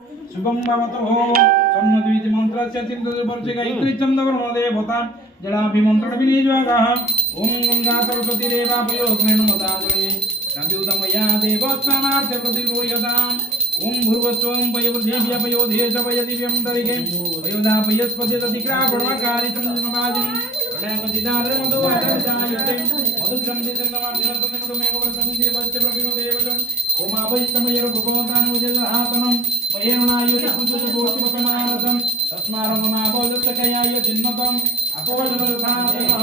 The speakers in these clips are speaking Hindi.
शुभं भवतु सन्नद्विति मंत्रस्य चिन्तनवर्षे गायत्री चन्द्रवर्णदेवता जलाभिमन्त्रणविनियोगः ओम गंगा सरस्वती देवाभयोग्नेनमदाजले संयुतमया देवोत्थानार्थे प्रतिगृह्यताम् ओम भूर्भुवस्वं वयवृद्धेभ्य वयोधेश वयदिव्यं तरिके वयोधा वयस्पतिरधिक्रापणकारि चन्द्रमाजिं प्रणयकजिदारे मधु आदर्शायुते मधुग्रं चन्द्रमार्जनसमेकवर्षं देवस्य प्रविनोदेवचं ओम अभयस्तमयरुपभवतानुजहातनं महेरणायुजपुजपोषिमकमानसं तस्मारममाभवदत्तकयाय जिन्मतं अपोजनरथातनः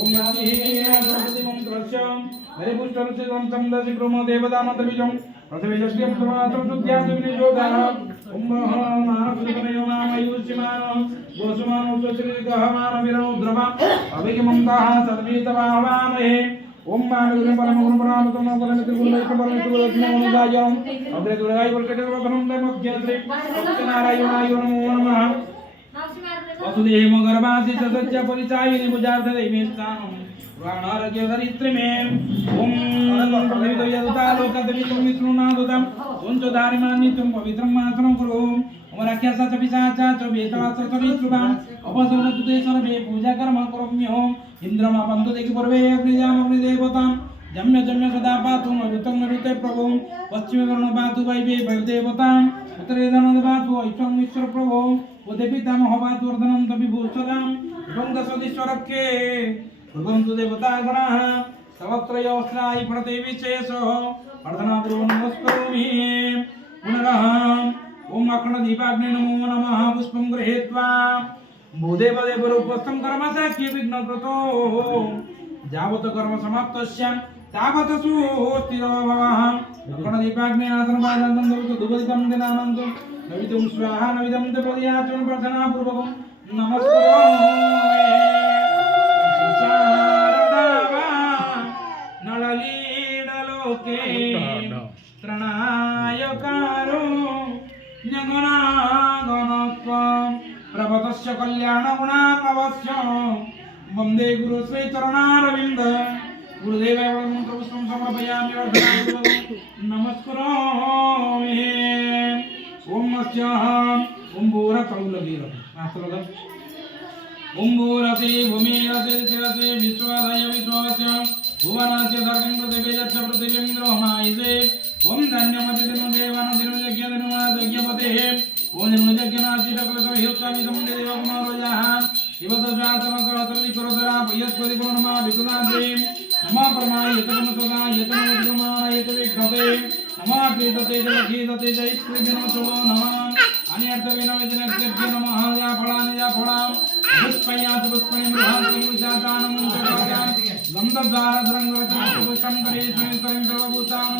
ओम राधिमं द्रश्यं हरिपुष्टरुचितं तं दशिक्रम देवतामन्तबीजं प्रथमेजस्यं समासं शुद्ध्यासविनियोगः ओम मानसुकनयोमामयुष्यमानं गोसुमानो स्वश्रीगहमानविरौद्रवा अभिगमन्ताः सद्वीतवाहवामहे ओम मानुगुणं परमगुणं परामतं परमितिगुणैकपरमितिगुणलक्ष्मीमनुजायं अग्रे दुर्गाय वर्षकर्मकरं दैवज्ञश्री सत्यनारायणाय नमो नमः वसुदेव गर्भासि सत्य परिचायिनि भुजार्धदैमे स्थानं प्राणारोग्यधरित्रिमे ओम पवित्रयदुता लोकदवितं विष्णुनादुतं तुञ्चधारिमान्नित्यं पवित्रं आसनं कुरु ओम राक्षसा च पिशाचा च वेतवासा च विश्रुवां अपसुरतुते सर्वे पूजा कर्म करोम्यहं इंद्रमापन्तु देखि पूर्वे अग्निजामग्निदेवतां जम्य जम्य सदा पातु नरुतं नरुते प्रभुं पश्चिमे वर्ण पातु वैवे वैदेवतां उत्तरे धनं पातु ऐश्वर्येश्वर प्रभुं उदे पितामह पातु वर्धनं तविभूषदां एवं दशदीश्वरक्षे भगवन्तु देवतागणाः तवत्रयोस्त्राय पडते विशेषः प्रार्थनापूर्वं नमस्करोमि पुनरः ओम अखण्डदीपाग्ने नमो नमः पुष्पं गृहीत्वा भूदेवदेवरूपस्थं कर्मसाख्ये विघ्नकृतो यावत् कर्म समाप्तस्य तावत् सुस्थिरो भवः अखण्डदीपाग्ने आसनपादनं धूपदीपं दिनानन्दं नविदं स्वाहा नविदं तपोदियाचन प्रार्थनापूर्वकं नमस्करोमि संसारदावा नळलीडलोके त्रणायकारो ज्ञानागणत्वं प्रभतस्य कल्याणगुणामवस्य वन्दे गुरुश्री चरणारविन्द गुरुदेवाय मन्त्रपुष्पं समर्पयामि नमस्करोमि ओम ओम भूरतौलगीर ओम भूरते भूमिरते तिरते विश्वादय विश्वास्य भुवनास्य धर्मं पृथिवीयच्च पृथिवीन्द्रोमायिषे ओम धन्यमते देवानदिनोजज्ञधनुमादज्ञपते ओम निर्मजज्ञनाचिरकलसहियोत्सामि देवकुमारोजाः शिवतजातमकरतरिकरतरा पयस्पतिपुरमा विकुलाद्रे नमः परमाय यतनसदा यतनोद्रमाय यतविघ्नते नमः कीर्तते जलकीर्तते जयस्त्रिभिर्नमो नमः अन्यर्थविनवजनकृभ्यो नमः या फलां पुष्पयात् पुष्पयं बृहत्कविजातानं गन्धद्वारधरङ्गरत्नपुष्पं करेश्वरीं सर्वभूतां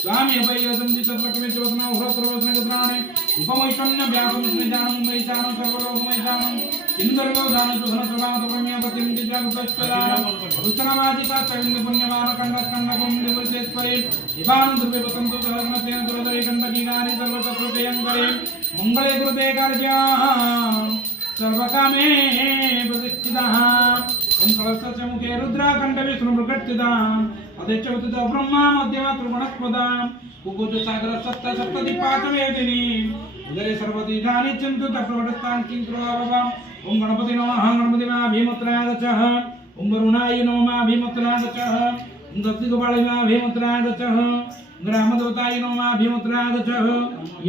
स्वामी अभयदं दिशत्रकमिचवत्ना उह्रत्रवस्नगत्राणि उपमैषण्यव्यापं स्निजानं मैचानं सर्वलोकमैचानं इन्दर्गोधानं सुधनसभातप्रम्यपतिं दिजागुतश्चरां रुचनवादिकाश्चविन्दपुण्यमानकण्डस्कण्डकं दिवसेश्वरे इवानं ध्रुवपतन्तु सहस्रतेन दुरदरे कण्डकीकानि सर्वशत्रुतेयङ्करे मंगले कृते कार्याः सर्वकामे प्रतिष्ठिताः ओम कलशस्य मुखे रुद्राकण्ठे विष्णुमृगस्थिताम् अधेच्छवतु ब्रह्मा मध्यमातृ वनस्पदां कुकुज सागर सप्त सप्तदीपाचमेदिनी उदरे सर्वतीर्थानि चिन्तु तत्प्रवटस्थान् किं करोमि ओम गणपति नमः गणपतिमाभिमुद्राय गच्छः ओम वरुणाय नमः अभिमुद्राय गच्छः ओम दत्तिगोपालाय अभिमुद्राय गच्छः ग्रामदेवताय नमः अभिमुद्राय गच्छः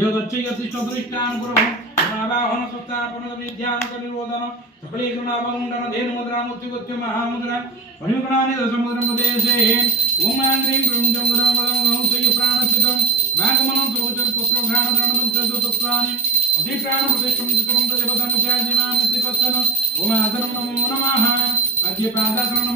य गच्छति चतुष्टान् कुरु नावाहन सत्तापनविद्यां कनिरोधन सकले गुणावन्दन धेन मुद्रा मुक्तिगुत्य महामुद्रा परिगणानि दशमुद्रं प्रदेशे ओम आंद्रीं क्रं जंगरं वरं सय प्राणचितं भागमनं तोचर पुत्र घ्राण प्राणं चतुर्त्राणि अधिप्राण प्रतिष्ठं चित्रं देवतां चाजिनामिति कथन ओम आदरं नमो नमः अद्य पादाकरणं